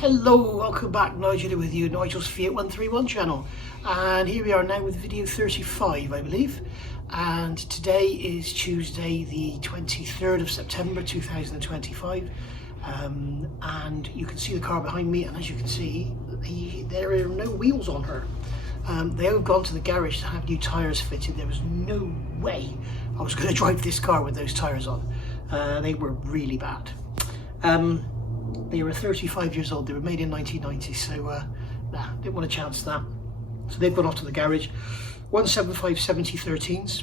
Hello, welcome back. Nigel with you, Nigel's Fiat 131 channel, and here we are now with video 35, I believe. And today is Tuesday the 23rd of September 2025, and you can see the car behind me, and as you can see there are no wheels on her. They have gone to the garage to have new tyres fitted. There was no way I was going to drive this car with those tyres on. They were really bad. They were 35 years old. They were made in 1990, so didn't want to chance that. So they've gone off to the garage. 175 7013s.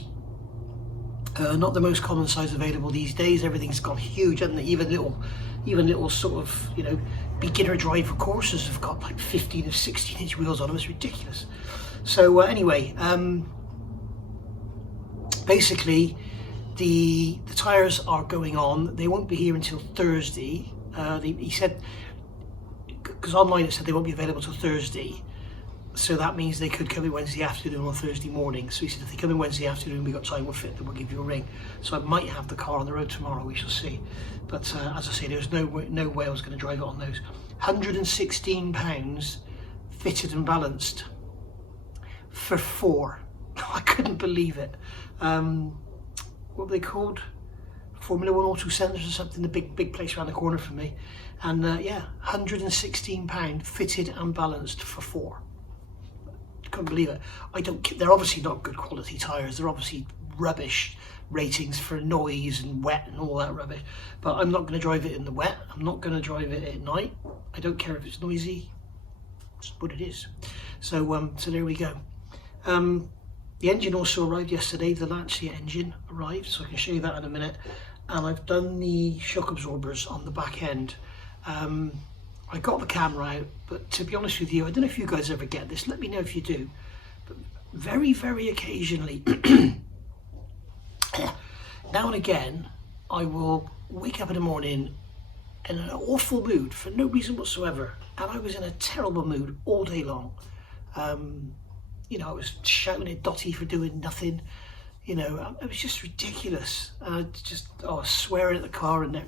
Not the most common size available these days. Everything's gone huge, hasn't it? Even little sort of, you know, beginner driver courses have got like 15 or 16 inch wheels on them. It's ridiculous. So anyway, basically the tyres are going on. They won't be here until Thursday. He said, because online it said they won't be available till Thursday, so that means they could come in Wednesday afternoon or Thursday morning. So he said if they come in Wednesday afternoon, we got time, we'll fit them, we'll give you a ring. So I might have the car on the road tomorrow, we shall see. But as I say, there's no way I was going to drive it on those. £116 fitted and balanced for 4. I couldn't believe it. What were they called? Formula One Auto Centres or something, the big place around the corner from me. And yeah, £116 fitted and balanced for 4. Couldn't believe it. They're obviously not good quality tyres. They're obviously rubbish ratings for noise and wet and all that rubbish. But I'm not going to drive it in the wet. I'm not going to drive it at night. I don't care if it's noisy. It's what it is. So so there we go. The engine also arrived yesterday. The Lancia engine arrived, so I can show you that in a minute. And I've done the shock absorbers on the back end. I got the camera out, but to be honest with you, I don't know if you guys ever get this. Let me know if you do. But very, very occasionally, now and again, I will wake up in the morning in an awful mood for no reason whatsoever. And I was in a terrible mood all day long. You know, I was shouting at Dottie for doing nothing. You know, it was just ridiculous. I was swearing at the car, and I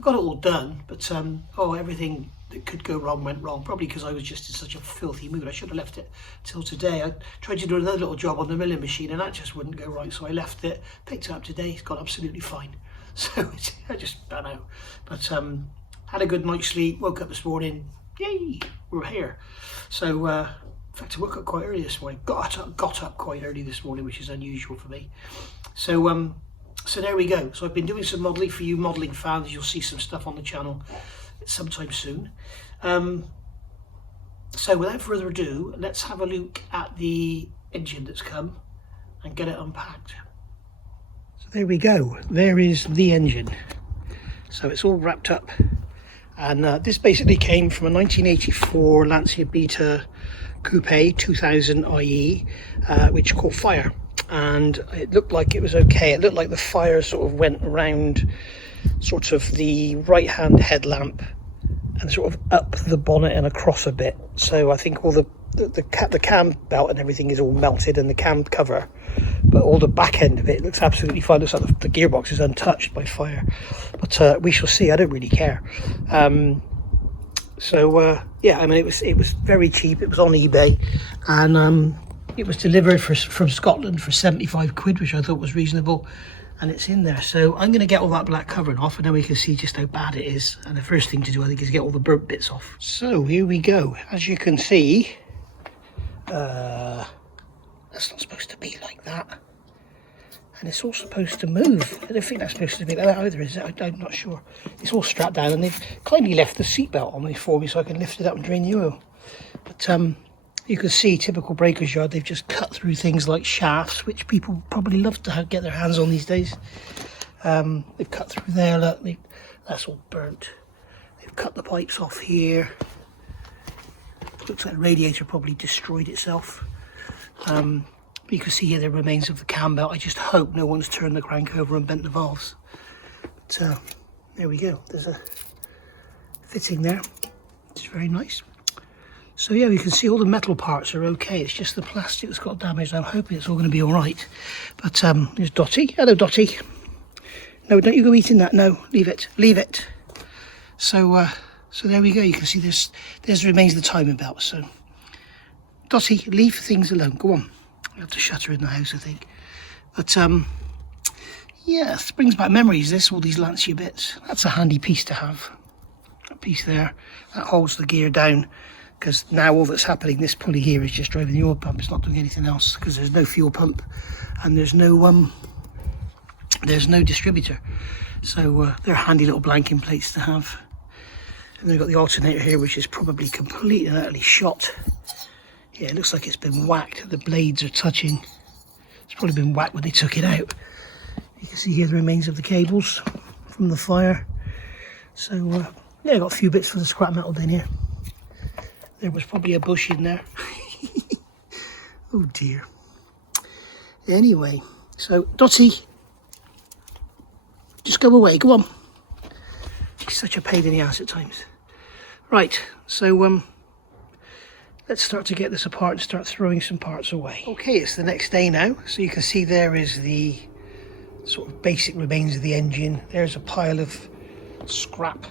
got it all done. But everything that could go wrong went wrong. Probably because I was just in such a filthy mood. I should have left it till today. I tried to do another little job on the milling machine, and that just wouldn't go right. So I left it, picked it up today. It's gone absolutely fine. So I don't know. But had a good night's sleep. Woke up this morning. Yay, we're here. So. In fact, I woke up quite early this morning. Got up quite early this morning, which is unusual for me. So so there we go. So I've been doing some modelling for you modelling fans. You'll see some stuff on the channel sometime soon. So without further ado, let's have a look at the engine that's come and get it unpacked. So there we go. There is the engine. So it's all wrapped up. And this basically came from a 1984 Lancia Beta Coupe 2000 IE, which caught fire, and it looked like it was okay. It looked like the fire sort of went around sort of the right hand headlamp and sort of up the bonnet and across a bit. So I think all the cam belt and everything is all melted, and the cam cover, but all the back end of it looks absolutely fine. Looks like the gearbox is untouched by fire, but we shall see. I don't really care. So yeah, I mean, it was very cheap. It was on eBay, and it was delivered from Scotland for 75 quid, which I thought was reasonable, and it's in there. So I'm going to get all that black covering off, and then we can see just how bad it is. And the first thing to do, I think, is get all the burnt bits off. So here we go. As you can see, that's not supposed to be like that. And it's all supposed to move. I don't think that's supposed to be like that either, is it? I'm not sure. It's all strapped down, and they've kindly left the seatbelt on me for me so I can lift it up and drain the oil. But you can see, typical breakers yard, they've just cut through things like shafts, which people probably love to get their hands on these days. They've cut through there, look, that's all burnt. They've cut the pipes off here. Looks like the radiator probably destroyed itself. You can see here the remains of the cam belt. I just hope no one's turned the crank over and bent the valves. But there we go. There's a fitting there. It's very nice. So yeah, you can see all the metal parts are okay. It's just the plastic that's got damaged. I'm hoping it's all going to be all right. But there's Dottie. Hello, Dottie. No, don't you go eating that. No, leave it. Leave it. So So there we go. You can see there's the remains of the timing belt. So Dotty, leave things alone. Go on. I have to shut her in the house, I think. But yeah, it brings back memories. This, all these Lancia bits. That's a handy piece to have. That piece there that holds the gear down. Because now all that's happening, this pulley here is just driving the oil pump. It's not doing anything else because there's no fuel pump and there's no distributor. So they're handy little blanking plates to have. And then we've got the alternator here, which is probably completely and utterly shot. Yeah, it looks like it's been whacked. The blades are touching. It's probably been whacked when they took it out. You can see here the remains of the cables from the fire. So yeah, got a few bits for the scrap metal in here. There was probably a bush in there. Oh dear. Anyway, so Dotty, just go away, go on. She's such a pain in the ass at times. Right, so let's start to get this apart and start throwing some parts away. Okay, it's the next day now, so you can see there is the sort of basic remains of the engine. There's a pile of scrap,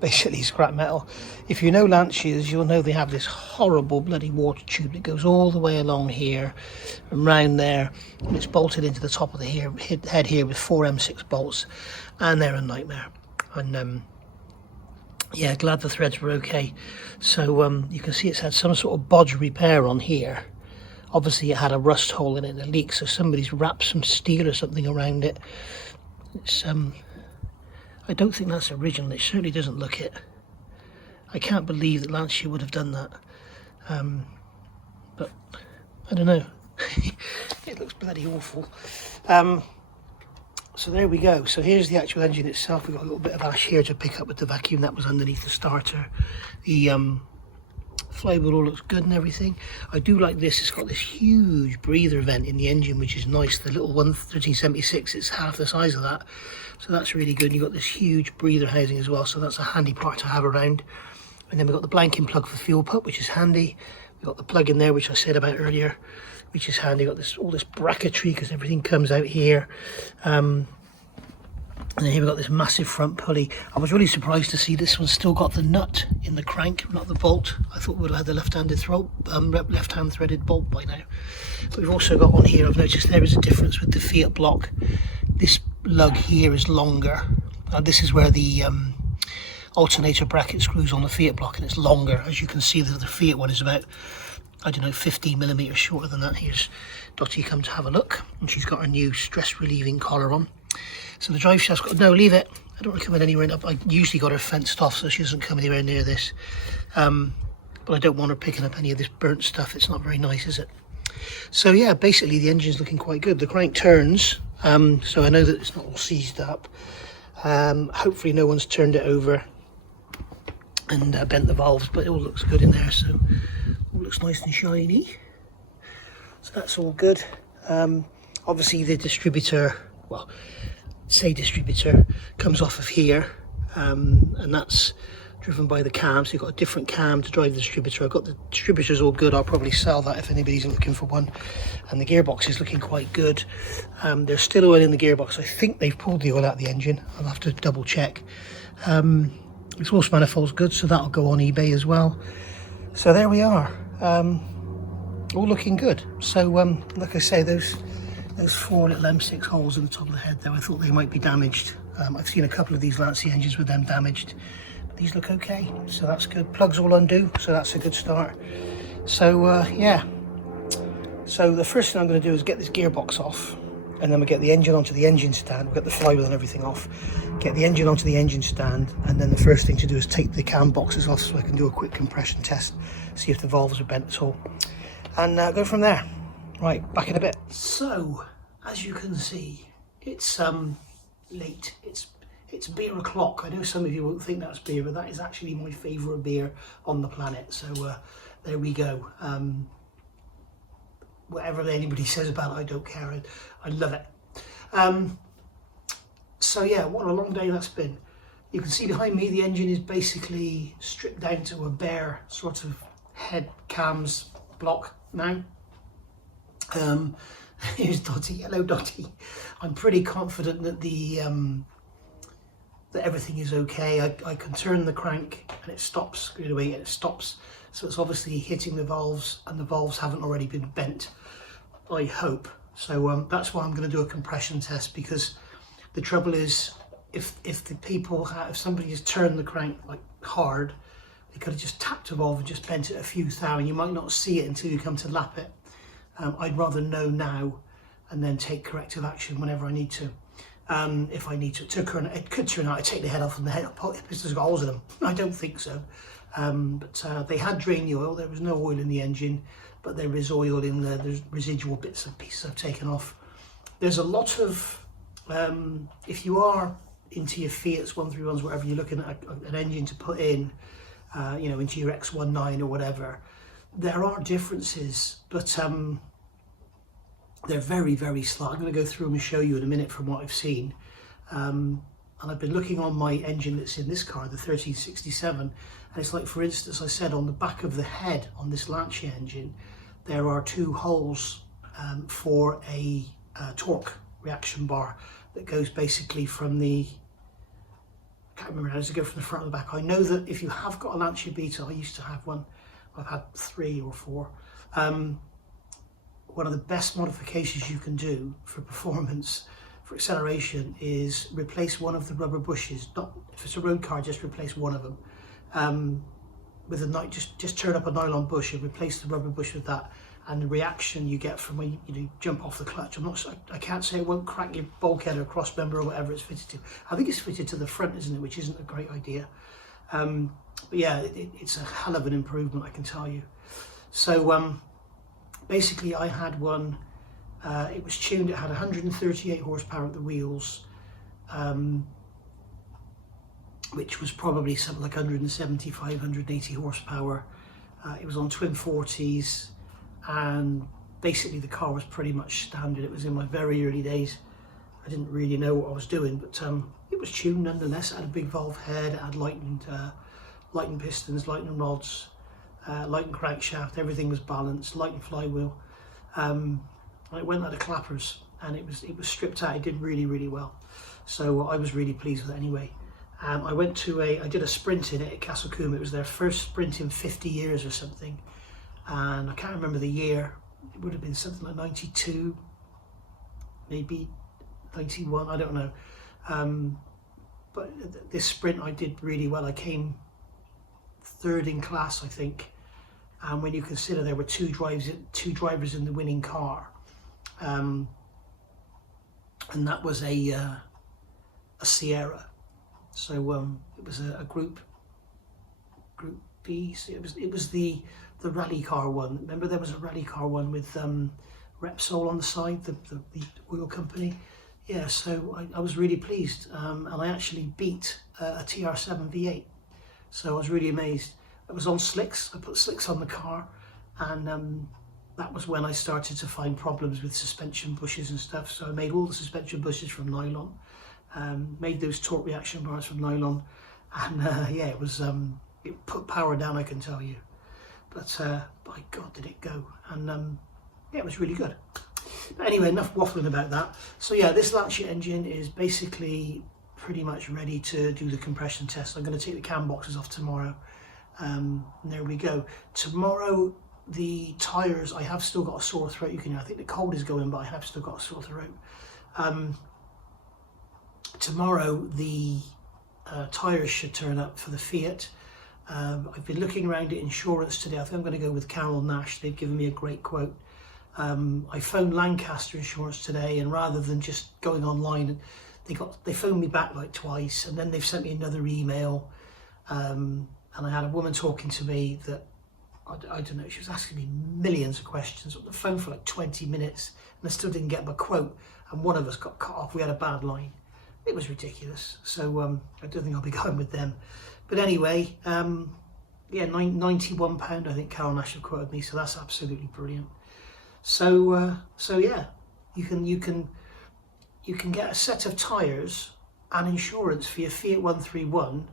basically scrap metal. If you know Lancias, you'll know they have this horrible bloody water tube that goes all the way along here and round there, and it's bolted into the top of the head here with 4 M6 bolts, and they're a nightmare. And yeah, glad the threads were okay. So you can see it's had some sort of bodge repair on here. Obviously it had a rust hole in it and a leak, so somebody's wrapped some steel or something around it. It's I don't think that's original. It certainly doesn't look it. I can't believe that Lancia would have done that. But I don't know. It looks bloody awful. So there we go. So here's the actual engine itself. We've got a little bit of ash here to pick up with the vacuum that was underneath the starter. The flywheel all looks good and everything. I do like this. It's got this huge breather vent in the engine, which is nice. The little 1376, it's half the size of that. So that's really good. You've got this huge breather housing as well. So that's a handy part to have around. And then we've got the blanking plug for fuel pump, which is handy. We've got the plug in there, which I said about earlier, which is handy. Got this all this bracketry because everything comes out here. And then here we've got this massive front pulley. I was really surprised to see this one's still got the nut in the crank, not the bolt. I thought we would have had the left-hand threaded bolt by now. But we've also got on here, I've noticed there is a difference with the Fiat block. This lug here is longer. This is where the alternator bracket screws on the Fiat block, and it's longer. As you can see, the Fiat one is about, I don't know, 15 millimeters shorter than that. Here's Dotty come to have a look, and she's got her new stress relieving collar on. So the drive shaft's got, no, leave it. I don't want to come in anywhere. I usually got her fenced off so she doesn't come anywhere near this. But I don't want her picking up any of this burnt stuff. It's not very nice, is it? So yeah, basically the engine's looking quite good. The crank turns, so I know that it's not all seized up. Hopefully no one's turned it over and bent the valves, but it all looks good in there, so all looks nice and shiny. So that's all good. Obviously the distributor, well, say distributor, comes off of here, and that's driven by the cam. So you've got a different cam to drive the distributor. I've got the distributors all good. I'll probably sell that if anybody's looking for one. And the gearbox is looking quite good. There's still oil in the gearbox. I think they've pulled the oil out of the engine. I'll have to double check. Exhaust manifold's good, so that'll go on eBay as well. So there we are, all looking good. So like I say, those 4 little M6 holes in the top of the head there, I thought they might be damaged. I've seen a couple of these Lancia engines with them damaged, but these look okay, so that's good. Plugs all undo, so that's a good start. So yeah, so the first thing I'm going to do is get this gearbox off, and then we'll get the engine onto the engine stand. We'll get the flywheel and everything off, get the engine onto the engine stand, and then the first thing to do is take the cam boxes off so I can do a quick compression test, see if the valves are bent at all, and go from there. Right, back in a bit. So, as you can see, it's late. It's beer o'clock. I know some of you won't think that's beer, but that is actually my favourite beer on the planet. So there we go. Whatever anybody says about it, I don't care. I love it. So yeah, what a long day that's been. You can see behind me the engine is basically stripped down to a bare sort of head cams block now. Here's Dotty. Hello Dotty. I'm pretty confident that the that everything is okay. I can turn the crank and it stops straight away, and it stops. So it's obviously hitting the valves, and the valves haven't already been bent, I hope. So that's why I'm going to do a compression test, because the trouble is, if somebody has turned the crank like hard, they could have just tapped a valve and just bent it a few thou, and you might not see it until you come to lap it. I'd rather know now and then take corrective action whenever I need to. If I need to. It could turn out I take the head off and the head pistons got holes in them. I don't think so. But they had drained the oil. There was no oil in the engine, but there is oil in there. There's residual bits and pieces I've taken off. There's a lot of, if you are into your Fiats 131s, whatever, you're looking at an engine to put in, into your X19 or whatever, there are differences, but they're very, very slight. I'm going to go through them and show you in a minute from what I've seen. And I've been looking on my engine that's in this car, the 1367, and it's like, for instance, I said on the back of the head on this Lancia engine, there are 2 holes for a torque reaction bar that goes basically from the, I can't remember how to go from the front to the back. I know that if you have got a Lancia Beta, I used to have one, I've had 3 or 4. One of the best modifications you can do for performance, for acceleration, is replace one of the rubber bushes. Not, if it's a road car, just replace one of them. With a just turn up a nylon bush and replace the rubber bush with that, and the reaction you get from when you jump off the clutch. I can't say it won't crack your bulkhead or cross member or whatever it's fitted to. I think it's fitted to the front, isn't it? Which isn't a great idea. But yeah, it's a hell of an improvement, I can tell you. So basically, I had one. It was tuned. It had 138 horsepower at the wheels, which was probably something like 175, 180 horsepower. It was on twin 40s, and basically the car was pretty much standard. It was in my very early days. I didn't really know what I was doing, but it was tuned nonetheless. It had a big valve head. It had lightened pistons, lightened rods, lightened crankshaft. Everything was balanced. Lightened flywheel. It went out of clappers, and it was stripped out. It did really, really well. So I was really pleased with it anyway. I did a sprint in it at Castle Coombe. It was their first sprint in 50 years or something, and I can't remember the year. It would have been something like 92, maybe 91, I don't know. But this sprint I did really well. I came 3rd in class, I think. And when you consider there were two drivers in the winning car, and that was a Sierra. So it was a group B. So it was the rally car one. Remember, there was a rally car one with Repsol on the side, the oil company. Yeah, so I was really pleased, and I actually beat a TR7 V8. So I was really amazed. I was on slicks. I put slicks on the car, and that was when I started to find problems with suspension bushes and stuff. So I made all the suspension bushes from nylon, made those torque reaction bars from nylon, and yeah, it put power down, I can tell you. But by God, did it go! And yeah, it was really good. But anyway, enough waffling about that. So yeah, this Lancia engine is basically pretty much ready to do the compression test. I'm going to take the cam boxes off tomorrow. And there we go. Tomorrow, the tyres, I have still got a sore throat. You can hear, I think the cold is going, but I have still got a sore throat. Tomorrow, the tyres should turn up for the Fiat. I've been looking around at insurance today. I think I'm going to go with Carol Nash. They've given me a great quote. I phoned Lancaster Insurance today, and rather than just going online, they phoned me back like twice, and then they've sent me another email. And I had a woman talking to me that, I don't know, she was asking me millions of questions on the phone for like 20 minutes, and I still didn't get my quote, and one of us got cut off. We had a bad line. It was ridiculous. So I don't think I'll be going with them. But anyway, yeah, £91 I think Carol Nash have quoted me, so that's absolutely brilliant. So yeah, you can get a set of tyres and insurance for your Fiat 131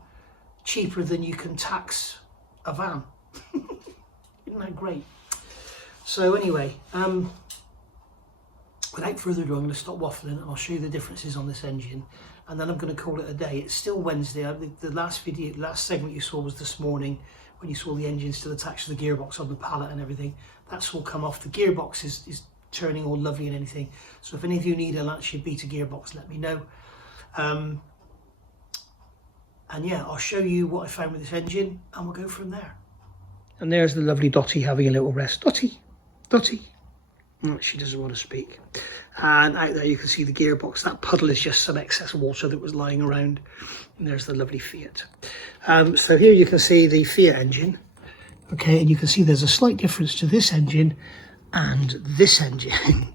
cheaper than you can tax a van. Isn't that great? So anyway, without further ado, I'm going to stop waffling and I'll show you the differences on this engine. and then I'm going to call it a day. It's still Wednesday. The last segment you saw was this morning, when you saw the engine still attached to the gearbox on the pallet and everything. That's all come off. The gearbox is turning all lovely and anything. So if any of you need a Lancia Beta gearbox, let me know. And yeah, I'll show you what I found with this engine, and we'll go from there. And there's the lovely Dottie having a little rest. Dottie, Dottie. No, she doesn't want to speak. And out there you can see the gearbox. That puddle is just some excess water that was lying around. And there's the lovely Fiat. So here you can see the Fiat engine. Okay, and you can see there's a slight difference to this engine and this engine.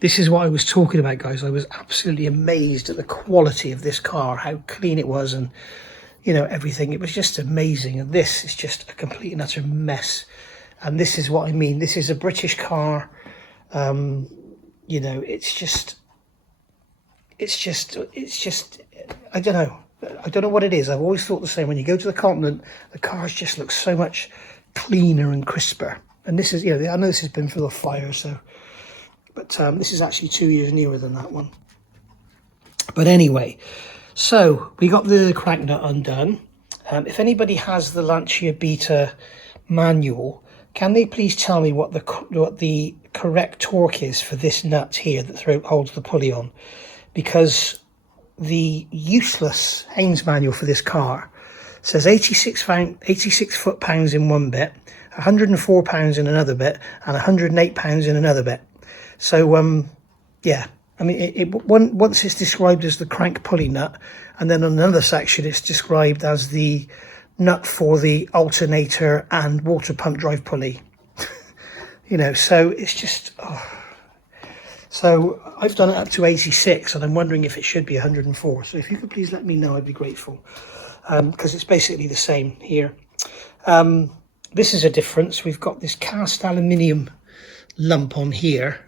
This is what I was talking about, guys. I was absolutely amazed at the quality of this car, how clean it was, and you know, everything. It was just amazing. And this is just a complete and utter mess. And this is what I mean. This is a British car. You know, it's just, I don't know. I don't know what it is. I've always thought the same. When you go to the continent, the cars just look so much cleaner and crisper. And this is, you know, I know this has been full of fire, so, but this is actually 2 years newer than that one. But anyway, so we got the crank nut undone. If anybody has the Lancia Beta manual, can they please tell me what the correct torque is for this nut here that holds the pulley on? Because the useless Haynes manual for this car says 86 foot-pounds in one bit, 104 pounds in another bit, and 108 pounds in another bit. So yeah, I mean, once it's described as the crank pulley nut, and then on another section it's described as the nut for the alternator and water pump drive pulley. You know, so it's just, So I've done it up to 86, and I'm wondering if it should be 104. So if you could please let me know, I'd be grateful, because it's basically the same here. This is a difference. We've got this cast aluminium lump on here.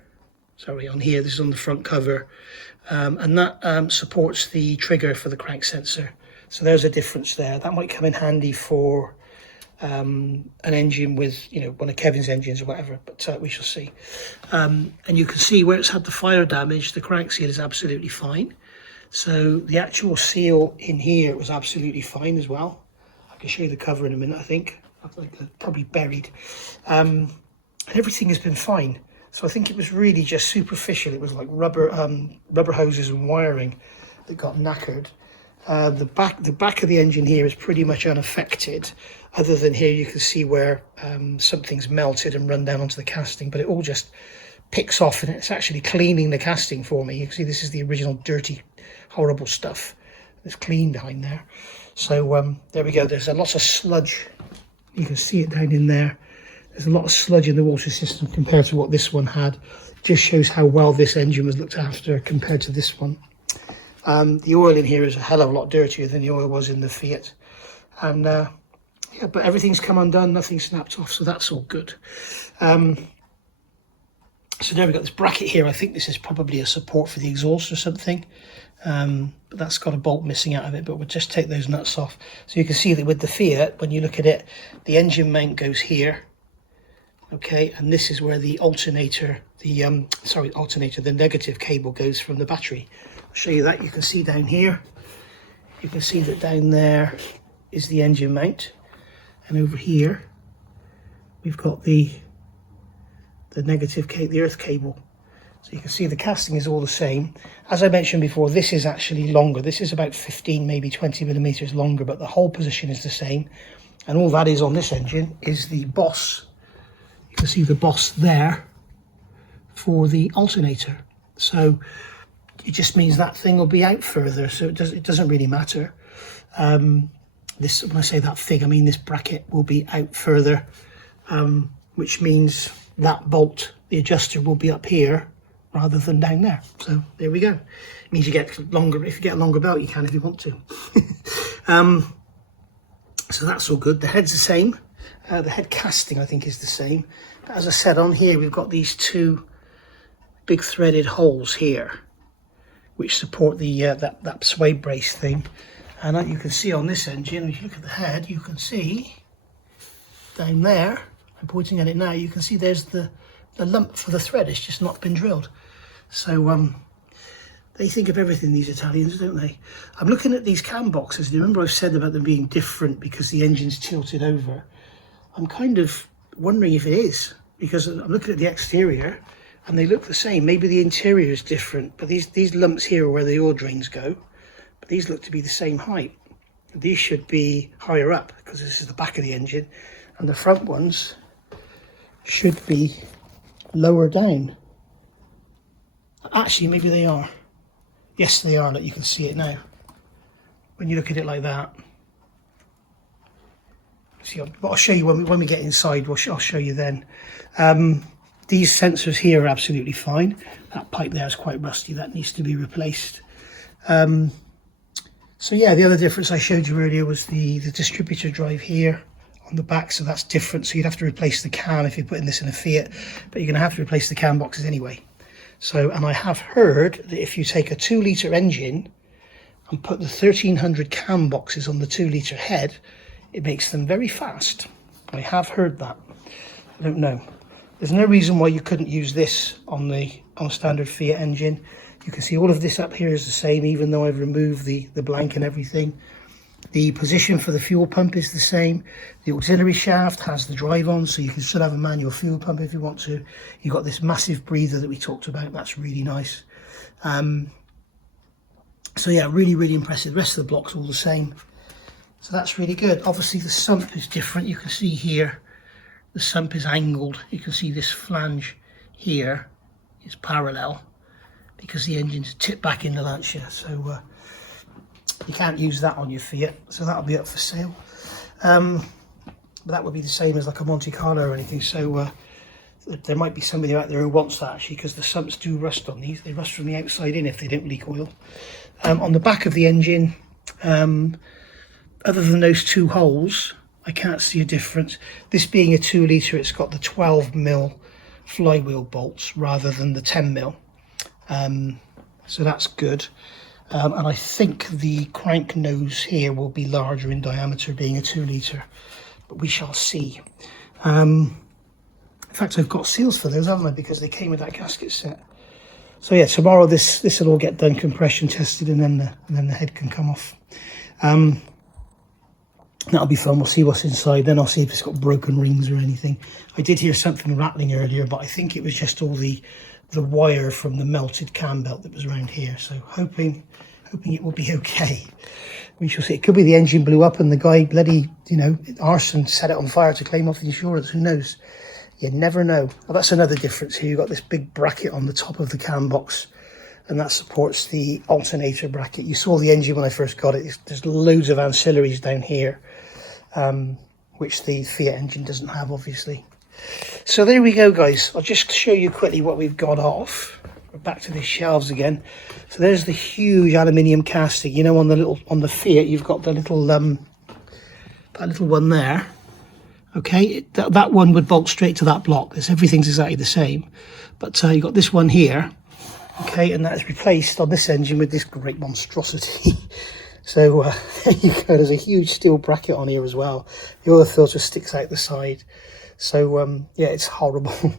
Sorry, on here. This is on the front cover, and that supports the trigger for the crank sensor. So there's a difference there. That might come in handy for an engine with, you know, one of Kevin's engines or whatever, but we shall see. And you can see where it's had the fire damage, the crank seal is absolutely fine. So the actual seal in here was absolutely fine as well. I can show you the cover in a minute, I think. Probably buried. And everything has been fine. So I think it was really just superficial. It was like rubber hoses and wiring that got knackered. The back of the engine here is pretty much unaffected, other than here you can see where something's melted and run down onto the casting, but it all just picks off, and it's actually cleaning the casting for me. You can see this is the original dirty, horrible stuff. It's clean behind there. So there we go. There's a lot of sludge. You can see it down in there. There's a lot of sludge in the water system compared to what this one had. It just shows how well this engine was looked after compared to this one. The oil in here is a hell of a lot dirtier than the oil was in the Fiat. And yeah, but everything's come undone, nothing snapped off, so that's all good. So now we've got this bracket here. I think this is probably a support for the exhaust or something. But that's got a bolt missing out of it, but we'll just take those nuts off. So you can see that with the Fiat, when you look at it, the engine mount goes here. Okay, and this is where the alternator, the negative cable goes from the battery. I'll show you that. You can see down here, you can see that down there is the engine mount, and over here we've got the negative cable, the earth cable. So you can see the casting is all the same. As I mentioned before, this is actually longer. This is about 15, maybe 20 millimeters longer, but the whole position is the same. And all that is on this engine is the boss. You can see the boss there for the alternator. So it just means that thing will be out further. So it doesn't really matter. When I say that thing, I mean this bracket will be out further, which means that bolt, the adjuster, will be up here rather than down there. So there we go. It means you get longer. If you get a longer belt, you can if you want to. So that's all good. The head's the same. The head casting, I think, is the same. But as I said, on here we've got these two big threaded holes here, which support the that sway brace thing. And you can see on this engine, if you look at the head, you can see down there, I'm pointing at it now, you can see there's the lump for the thread. It's just not been drilled. So They think of everything, these Italians, don't they? I'm looking at these cam boxes, and remember I've said about them being different because the engine's tilted over. I'm kind of wondering if it is, because I'm looking at the exterior and they look the same. Maybe the interior is different, but these lumps here are where the oil drains go, but these look to be the same height. These should be higher up because this is the back of the engine, and the front ones should be lower down. Actually, maybe they are. Yes, they are. Look, you can see it now. When you look at it like that. See, but I'll show you when we get inside. I'll show you then. These sensors here are absolutely fine. That pipe there is quite rusty. That needs to be replaced. So yeah, the other difference I showed you earlier was the distributor drive here on the back. So that's different. So you'd have to replace the cam if you're putting this in a Fiat, but you're going to have to replace the cam boxes anyway. So, and I have heard that if you take a 2-litre engine and put the 1300 cam boxes on the 2-litre head, it makes them very fast. I have heard that. I don't know. There's no reason why you couldn't use this on a standard Fiat engine. You can see all of this up here is the same, even though I've removed the blank and everything. The position for the fuel pump is the same. The auxiliary shaft has the drive on, so you can still have a manual fuel pump if you want to. You've got this massive breather that we talked about. That's really nice. So yeah, really, really impressive. The rest of the block's all the same. So that's really good. Obviously the sump is different. You can see here, the sump is angled. You can see this flange here is parallel because the engine's tipped back in the Lancia. So you can't use that on your Fiat, so that'll be up for sale. But that would be the same as like a Monte Carlo or anything. So there might be somebody out there who wants that actually, because the sumps do rust on these. They rust from the outside in if they don't leak oil. On the back of the engine, other than those 2 holes, I can't see a difference. This being a 2-litre, it's got the 12mm flywheel bolts rather than the 10mm. So that's good. And I think the crank nose here will be larger in diameter, being a 2-litre, but we shall see. In fact, I've got seals for those, haven't I? Because they came with that gasket set. So yeah, tomorrow this will all get done, compression tested, and then the head can come off. That'll be fun. We'll see what's inside. Then I'll see if it's got broken rings or anything. I did hear something rattling earlier, but I think it was just all the wire from the melted cam belt that was around here. So hoping it will be okay. We shall see. It could be the engine blew up and the guy bloody, arson set it on fire to claim off the insurance. Who knows? You never know. Well, that's another difference here. You've got this big bracket on the top of the cam box, and that supports the alternator bracket. You saw the engine when I first got it. There's loads of ancillaries down here, which the Fiat engine doesn't have, obviously. So there we go, guys. I'll just show you quickly what we've got off. We're back to the shelves again. So there's the huge aluminium casting. On the Fiat, you've got the little that little one there. Okay, that one would bolt straight to that block. Everything's exactly the same, but you've got this one here. Okay, and that is replaced on this engine with this great monstrosity. So there you go. There's a huge steel bracket on here as well. The oil filter sticks out the side. So yeah, it's horrible.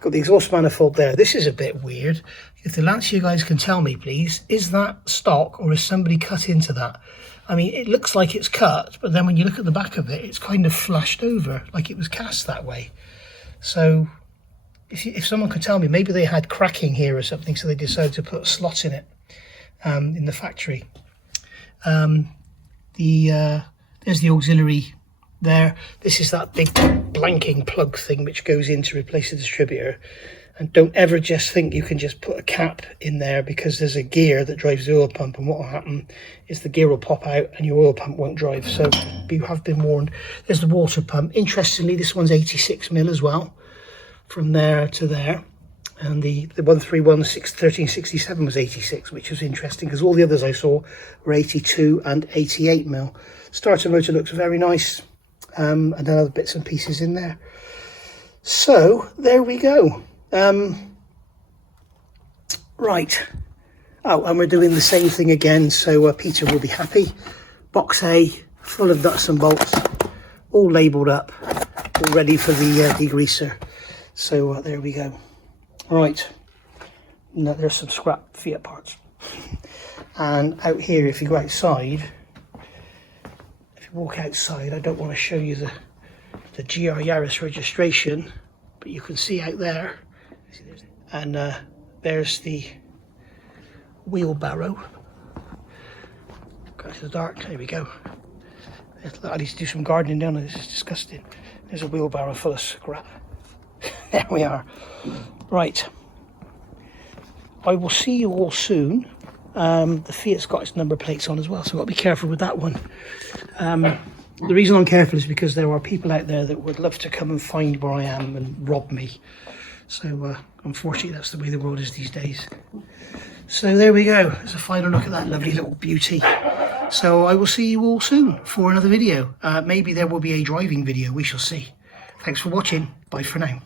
Got the exhaust manifold there. This is a bit weird. If the Lancia guys can tell me, please, is that stock or is somebody cut into that? I mean, it looks like it's cut, but then when you look at the back of it, it's kind of flashed over, like it was cast that way. So if someone could tell me, maybe they had cracking here or something, so they decided to put slots in it in the factory. There's the auxiliary there. This is that big blanking plug thing which goes in to replace the distributor. And don't ever just think you can just put a cap in there, because there's a gear that drives the oil pump, and what will happen is the gear will pop out and your oil pump won't drive. So you have been warned. There's the water pump. Interestingly, this one's 86mm as well, from there to there. And the 1367 was 86, which was interesting because all the others I saw were 82 and 88mm. Starter motor looks very nice, and then other bits and pieces in there. So there we go. Right. Oh, and we're doing the same thing again, so Peter will be happy. Box A, full of nuts and bolts, all labelled up, all ready for the degreaser. So there we go. Right. Now there's some scrap Fiat parts. And out here, if you go outside, if you walk outside, I don't want to show you the GR Yaris registration, but you can see out there, and there's the wheelbarrow. Goes to the dark, there we go. I need to do some gardening down there, this is disgusting. There's a wheelbarrow full of scrap. There we are. Right, I will see you all soon. The Fiat's got its number plates on as well, so I've got to be careful with that one. The reason I'm careful is because there are people out there that would love to come and find where I am and rob me. So unfortunately that's the way the world is these days. So there we go, there's a final look at that lovely little beauty. So I will see you all soon for another video. Maybe there will be a driving video, we shall see. Thanks for watching, bye for now.